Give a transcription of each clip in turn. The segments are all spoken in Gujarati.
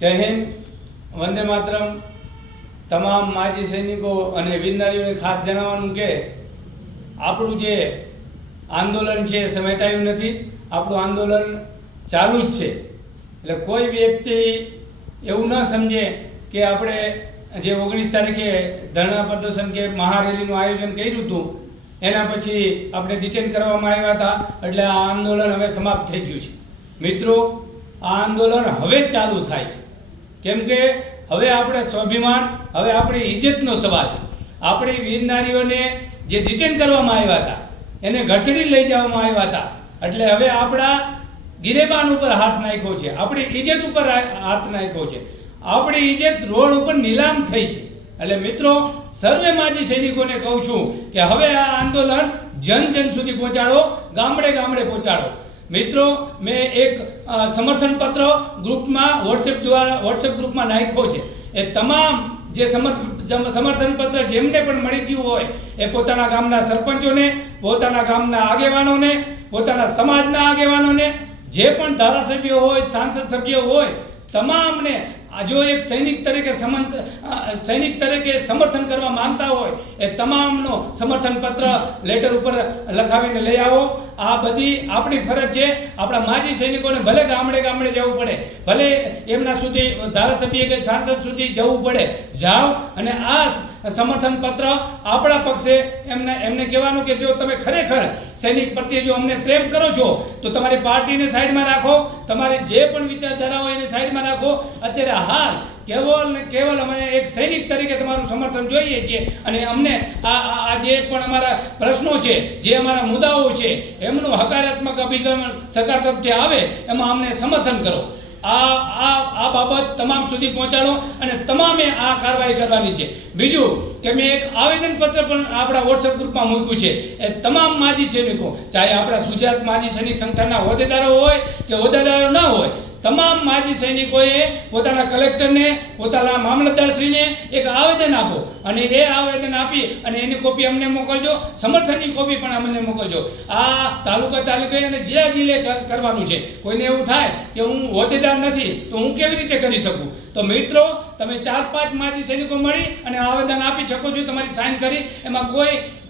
જય હિન્દ, વંદે માતરમ. તમામ માજી સૈનિકો અને વીરનારીઓને ખાસ જણાવવાનું કે આપણું જે આંદોલન છે સમેટાયું નથી. આપણું આંદોલન ચાલુ જ છે. એટલે કોઈ વ્યક્તિ એવું ન સમજે કે આપણે જે 19 તારીખે ધરણા પ્રદર્શન કે મહારેલીનું આયોજન કર્યું હતું એના પછી આપણે ડિટેન કરવામાં આવ્યા હતા એટલે આ આંદોલન હવે સમાપ્ત થઈ ગયું છે. મિત્રો, આ આંદોલન હવે જ ચાલુ થાય છે. કેમ કે હવે આપણે સ્વાભિમાન, હવે આપણી ઇજ્જતનો સવાલ છે. આપણી વીરનારીઓને જે ડિટેન કરવામાં આવ્યા હતા એને ઘસડી લઈ જવામાં આવ્યા હતા એટલે હવે આપણા ગિરેબાન ઉપર હાથ નાખ્યો છે, આપણી ઇજ્જત ઉપર હાથ નાખ્યો છે. આપણી ઇજ્જત રોડ ઉપર નીલામ થઈ છે. એટલે મિત્રો, સર્વે માજી સૈનિકોને કહું છું કે હવે આ આંદોલન જન જન સુધી પહોંચાડો, ગામડે ગામડે પહોંચાડો. મિત્રો, મેં એક સમર્થન પત્ર ગ્રુપમાં વોટ્સએપ ગ્રુપમાં નાખ્યો છે. એ તમામ જે સમર્થન પત્ર જેમને પણ મળી ગયું હોય એ પોતાના ગામના સરપંચોને, પોતાના ગામના આગેવાનોને, પોતાના સમાજના આગેવાનોને, જે પણ ધારાસભ્યો હોય, સાંસદ સભ્યો હોય, તમામને જો એક સૈનિક તરીકે સમર્થન કરવા માંગતા હોય એ તમામનો સમર્થન પત્ર લેટર ઉપર લખાવીને લઈ આવો. આ બધી આપણી ફરજ છે. આપણા માજી સૈનિકોને ભલે ગામડે ગામડે જવું પડે, ભલે એમના સુધી ધારાસભ્ય કે સાંસદ સુધી જવું પડે, જાઓ અને આ સમર્થન પત્ર આપણા પક્ષે એમને કહેવાનું કે જો તમે ખરેખર સૈનિક પ્રત્યે જો અમને પ્રેમ કરો છો તો તમારી પાર્ટીને સાઈડમાં રાખો, તમારી જે પણ વિચારધારા હોય એને સાઈડમાં રાખો. અત્યારે હાલ કેવલ અમે એક સૈનિક તરીકે તમારું સમર્થન જોઈએ છીએ અને અમને આ જે પણ અમારા પ્રશ્નો છે, જે અમારા મુદ્દાઓ છે એમનું હકારાત્મક અભિગમ સરકાર તરફથી આવે એમાં અમને સમર્થન કરો. આ બાબત તમામ સુધી પહોંચાડો અને તમામે આ કાર્યવાહી કરવાની છે. બીજું કે મેં એક આવેદનપત્ર પણ આપણા વોટ્સએપ ગ્રુપમાં મૂક્યું છે. એ તમામ માજી સૈનિકો, ચાહે આપણા ગુજરાત માજી સૈનિક સંગઠનના હોદ્દેદારો હોય કે હોદ્દેદારો ન હોય, તમામ માજી સૈનિકોએ પોતાના કલેક્ટરને, પોતાના મામલતદારશ્રીને એક આવેદન આપો અને એ આવેદન આપી અને એની કોપી અમને મોકલજો, સમર્થનની કોપી પણ અમને મોકલજો. આ તાલુકે અને જિલ્લે કરવાનું છે. કોઈને એવું થાય કે હું હોદ્દેદાર નથી તો હું કેવી રીતે કરી શકું? તો મિત્રો, તમે 4-5 માજી સૈનિકો મળી અને આવેદન આપી શકો છો, તમારી સાઇન કરી. એમાં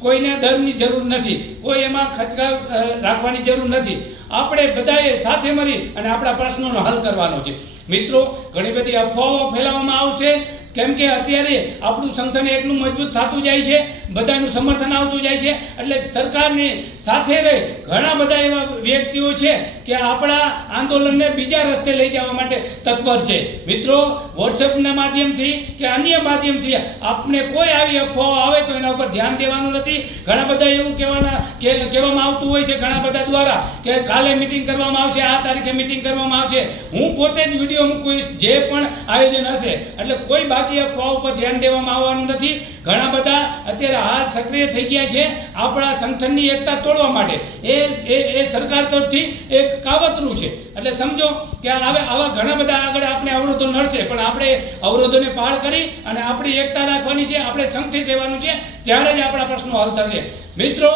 કોઈને ડરની જરૂર નથી, કોઈ એમાં ખચકાટ રાખવાની જરૂર નથી. આપણે બધાએ સાથે મળી અને આપણા પ્રશ્નોનો હલ કરવાનો છે. મિત્રો, ઘણી બધી અફવાઓ ફેલાવવામાં આવશે. કેમ કે અત્યારે આપણું સંગઠન એટલું મજબૂત થતું જાય છે, બધાનું સમર્થન આવતું જાય છે એટલે સરકારની સાથે રહી ઘણા બધા એવા વ્યક્તિઓ છે કે આપણા આંદોલનને બીજા રસ્તે લઈ જવા માટે તત્પર છે. મિત્રો, વોટ્સએપના માધ્યમથી કે અન્ય માધ્યમથી આપણે કોઈ આવી અફવાઓ આવે તો એના ઉપર ધ્યાન દેવાનું નથી. ઘણા બધા એવું કહેવામાં આવતું હોય છે ઘણા બધા દ્વારા કે કાલે મિટિંગ કરવામાં આવશે, આ તારીખે મિટિંગ કરવામાં આવશે. હું પોતે જ વિડીયો મૂકીશ જે પણ આયોજન હશે. એટલે કોઈ બાકી અફવાઓ ઉપર ધ્યાન દેવામાં આવવાનું નથી. ઘણા બધા અત્યારે હાલ સક્રિય થઈ ગયા છે આપણા સંગઠનની એકતા તોડવા માટે. એ સરકાર તરફથી એક કાવતરું છે. એટલે સમજો કે આવા ઘણા બધા આગળ આપણે અવરોધો નડશે, પણ આપણે અવરોધોને પાર કરી અને આપણી એકતા રાખવાની છે, આપણે સંગઠિત રહેવાનું છે. ત્યારે જ આપણા પ્રશ્નો હલ થશે. મિત્રો,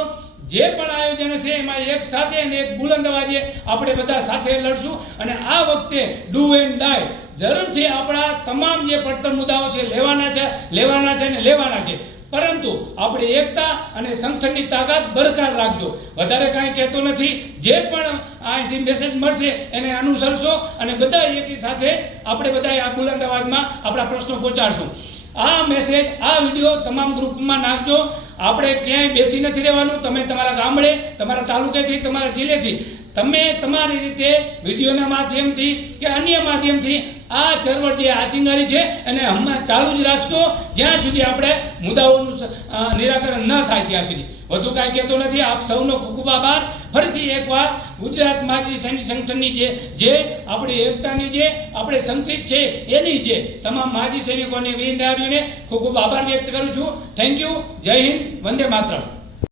જે પણ આયોજન હશે એમાં એક સાથે અને એક બુલંદ અવાજે આપણે બધા સાથે લડશું અને આ વખતે ડુ એન્ડ ડાય જરૂરથી આપણા તમામ જે પડતર મુદ્દાઓ છે લેવાના છે. પરંતુ આપણી એકતા અને સંગઠનની તાકાત બરકરાર રાખજો. વધારે કાંઈ કહેતો નથી. જે પણ અહીંથી મેસેજ મળશે એને અનુસરશો અને બધા એકી સાથે આપણે બધા આ બુલંદ અવાજમાં આપણા પ્રશ્નો પહોંચાડશું. આ મેસેજ, આ વિડીયો તમામ ગ્રુપમાં નાખજો. આપણે ક્યાંય બેસી નથી રહેવાનું. તમે તમારા ગામડે, તમારા તાલુકેથી, તમારા જિલ્લેથી તમે તમારી રીતે વિડીયોના માધ્યમથી કે અન્ય માધ્યમથી આ ચળવળ જે આચિંગારી છે એને હમણાં ચાલુ જ રાખશો જ્યાં સુધી આપણે મુદ્દાઓનું નિરાકરણ ન થાય ત્યાં સુધી. વધુ કાંઈ કહેતો નથી. આપ સૌનો ખૂબ ખૂબ આભાર. ફરીથી એકવાર ગુજરાત માજી સૈનિક સંગઠનની જે આપણી એકતાની જે આપણે સંકલિત છે એની જે તમામ માજી સૈનિકોની વીરનારીઓને ખૂબ ખૂબ આભાર વ્યક્ત કરું છું. Thank you. જય હિન્દ, વંદે માતરમ.